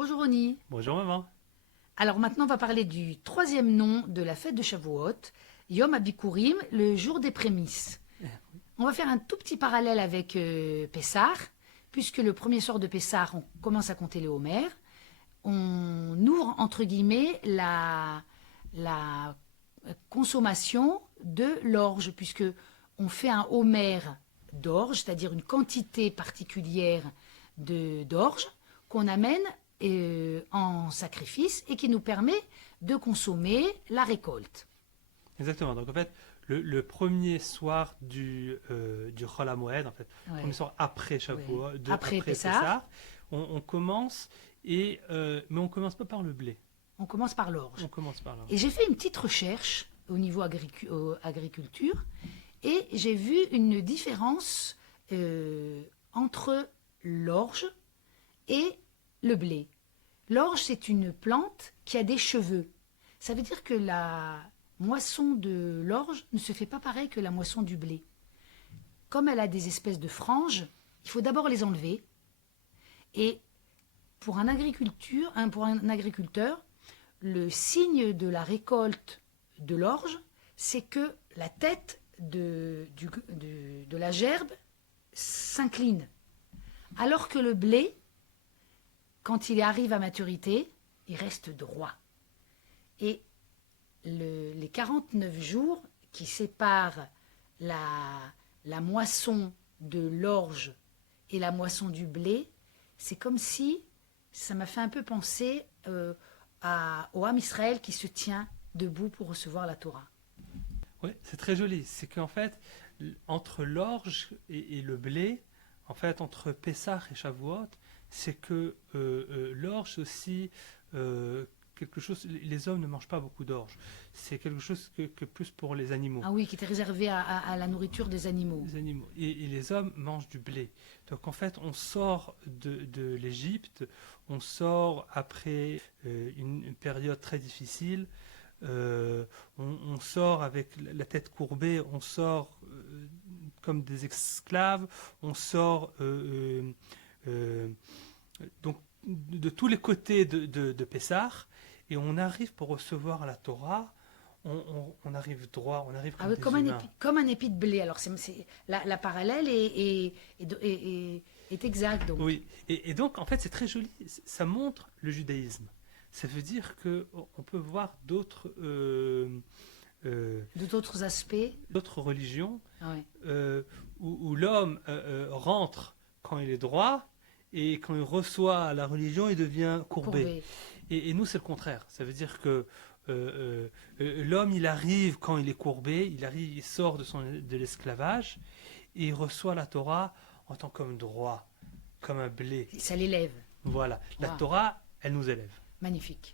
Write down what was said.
Bonjour Oni. Bonjour maman. Alors maintenant on va parler du troisième nom de la fête de Shavuot, Yom Abikurim, le jour des prémices. On va faire un tout petit parallèle avec Pessah, puisque le premier soir de Pessah, on commence à compter les Homer. On ouvre entre guillemets la consommation de l'orge, puisque on fait un Homer d'orge, c'est-à-dire une quantité particulière d'orge qu'on amène en sacrifice et qui nous permet de consommer la récolte. Exactement. Donc en fait, le premier soir du Chol HaMoed, en fait, le Ouais. premier soir après Shavuot, Ouais. après Après Pessah, Pessah, on commence mais on commence pas par le blé. on commence par l'orge. On commence par là. Et j'ai fait une petite recherche au niveau agriculture et j'ai vu une différence entre l'orge et le blé. L'orge, c'est une plante qui a des cheveux. Ça veut dire que la moisson de l'orge ne se fait pas pareil que la moisson du blé. Comme elle a des espèces de franges, il faut d'abord les enlever. Et pour un agriculteur, le signe de la récolte de l'orge, c'est que la tête de la gerbe s'incline. Alors que le blé, quand il arrive à maturité, il reste droit. Et les 49 jours qui séparent la moisson de l'orge et la moisson du blé, c'est comme si ça m'a fait un peu penser au Ham Israël qui se tient debout pour recevoir la Torah. Oui, c'est très joli. C'est qu'en fait, entre l'orge et le blé, en fait, entre Pessah et Shavuot, c'est que l'orge aussi quelque chose. Les hommes ne mangent pas beaucoup d'orge. C'est quelque chose que plus pour les animaux. Ah oui, qui était réservé à la nourriture des animaux. Les animaux. Et les hommes mangent du blé. Donc en fait, on sort de l'Égypte, on sort après une période très difficile. On sort avec la tête courbée, on sort comme des esclaves, on sort donc de tous les côtés de Pessah, et on arrive pour recevoir la Torah. On arrive droit, on arrive Ah comme oui, des comme humains. comme un épi de blé. Alors, la parallèle est exacte. Donc. Oui, et donc en fait c'est très joli, ça montre le judaïsme. Ça veut dire que on peut voir D'autres aspects. d'autres religions Ouais. où l'homme rentre quand il est droit et quand il reçoit la religion il devient courbé. Courbé. Et nous c'est le contraire. Ça veut dire que l'homme il arrive quand il est courbé, il sort de l'esclavage et il reçoit la Torah en tant qu'homme droit, comme un blé. Ça l'élève. Voilà, la Wow. Torah elle nous élève. Magnifique.